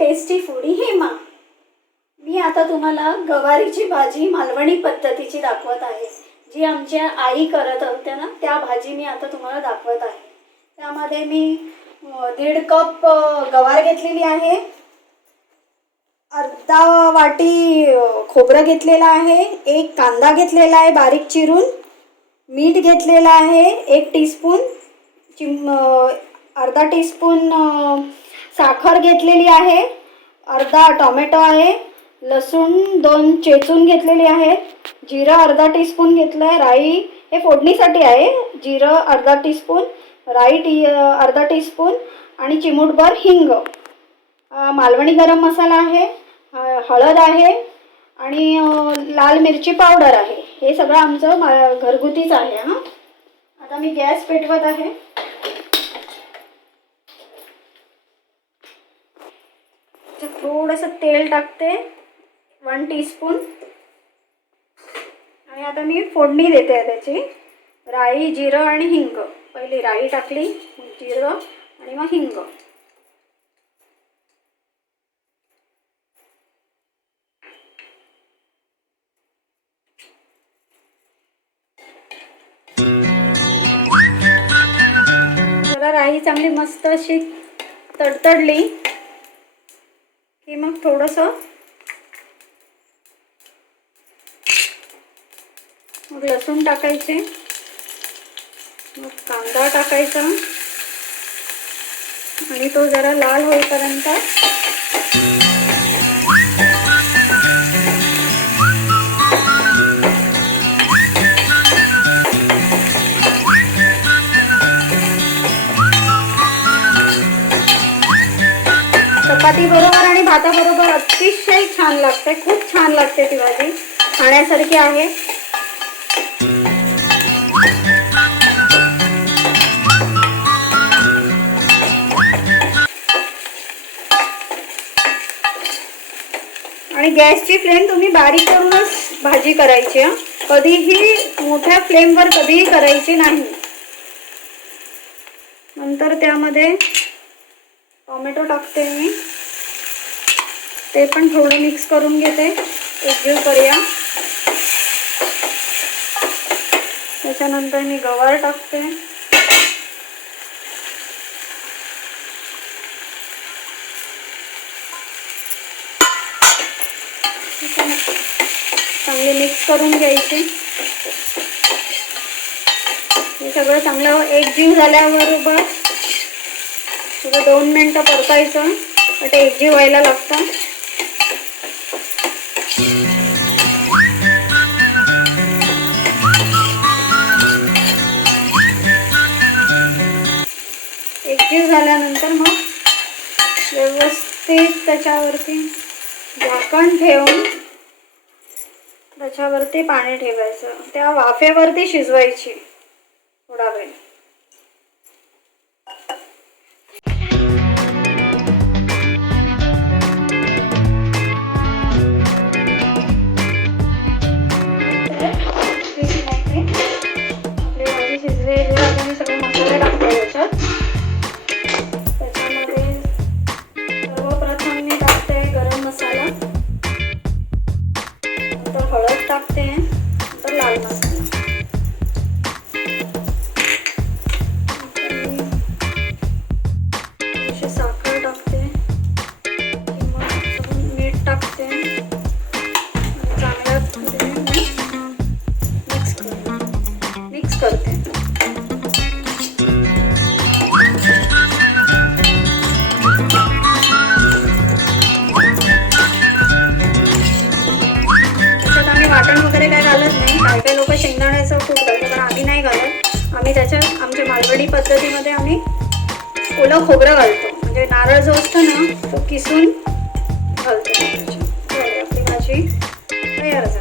Tasty foodie Hema. मी आता तुम्हाला गवारीची भाजी मालवणी पद्धतीची दाखवत आहे. जी आमच्या आई करत होत्या ना, त्या भाजी मी आता तुम्हाला दाखवत आहे. त्यामध्ये मी 1.5 कप गवार घेतलेली आहे, अर्धा वाटी खोबरं घेतलेलं आहे, 1 कांदा घेतलेला आहे बारीक चिरून, मीठ घेतलेलं आहे 1 टीस्पून, अर्धा टीस्पून साखर घेतलेली आहे, अर्धा टोमॅटो आहे, लसूण 2 चेचून घेतलेली आहे, जिरं अर्धा टीस्पून घेतलं आहे, राई हे फोडणीसाठी आहे, जिरं अर्धा टीस्पून, राई अर्धा टीस्पून आणि चिमूटभर हिंग, मालवणी गरम मसाला आहे, हळद आहे आणि लाल मिरची पावडर आहे. हे सगळं आमचं घरगुतीच आहे. हां, आता मी गॅस पेटवत आहे. थोडंसं तेल टाकते 1 टीस्पून आणि आता मी फोडणी देते आहे त्याची. राई, जिरं आणि हिंग. पहिली राई टाकली, जिरं आणि मग हिंग. जरा राई चांगली मस्त अशी तडतडली की मग थोडंसं मग लसूण टाकायचे, मग कांदा टाकायचा आणि तो जरा लाल होईपर्यंत चपाती बरोबर आणि भाताबरोबर अतिशय छान लागते. खूप छान लागते ती भाजी, खाण्यासारखी आहे. आणि गॅसची फ्लेम तुम्ही बारीक करूनच भाजी करायची. कधीही मोठ्या फ्लेमवर कधीही करायची नाही. नंतर त्यामध्ये टोमॅटो टाकते मी, ते पण थोडं मिक्स करून घेते, एकजीव करूया. त्याच्यानंतर मी गवार टाकते, चांगले मिक्स करून घ्यायचे. हे सगळं चांगलं एकजीव झाल्याबरोबर सगळं 2 मिनिटं परतायचं. ते एकजीव व्हायला लागतं. एकजीव झाल्यानंतर मग व्यवस्थित त्याच्यावरती झाकण ठेवून त्याच्यावरती पाणी ठेवायचं. त्या वाफेवरती शिजवायची थोडा वेळ. सगळे मसाले टाकते त्याच्यात. त्याच्यामध्ये सर्वप्रथम मी टाकते गरम मसाला, नंतर हळद टाकते, नंतर लाल मसाला, अशी साखर टाकते, मीठ टाकते, चांगल्या मिक्स करते. वाटण वगैरे काय घालत नाही. काही लोक शेंगदाण्याचं खूप घालतात, पण आम्ही नाही घालत. आम्ही त्याच्यात आमच्या मालवणी पद्धतीमध्ये आम्ही ओलं खोबरं घालतो, म्हणजे नारळ जो असतो ना तो किसून घालतो. आपली भाजी तयार झाली.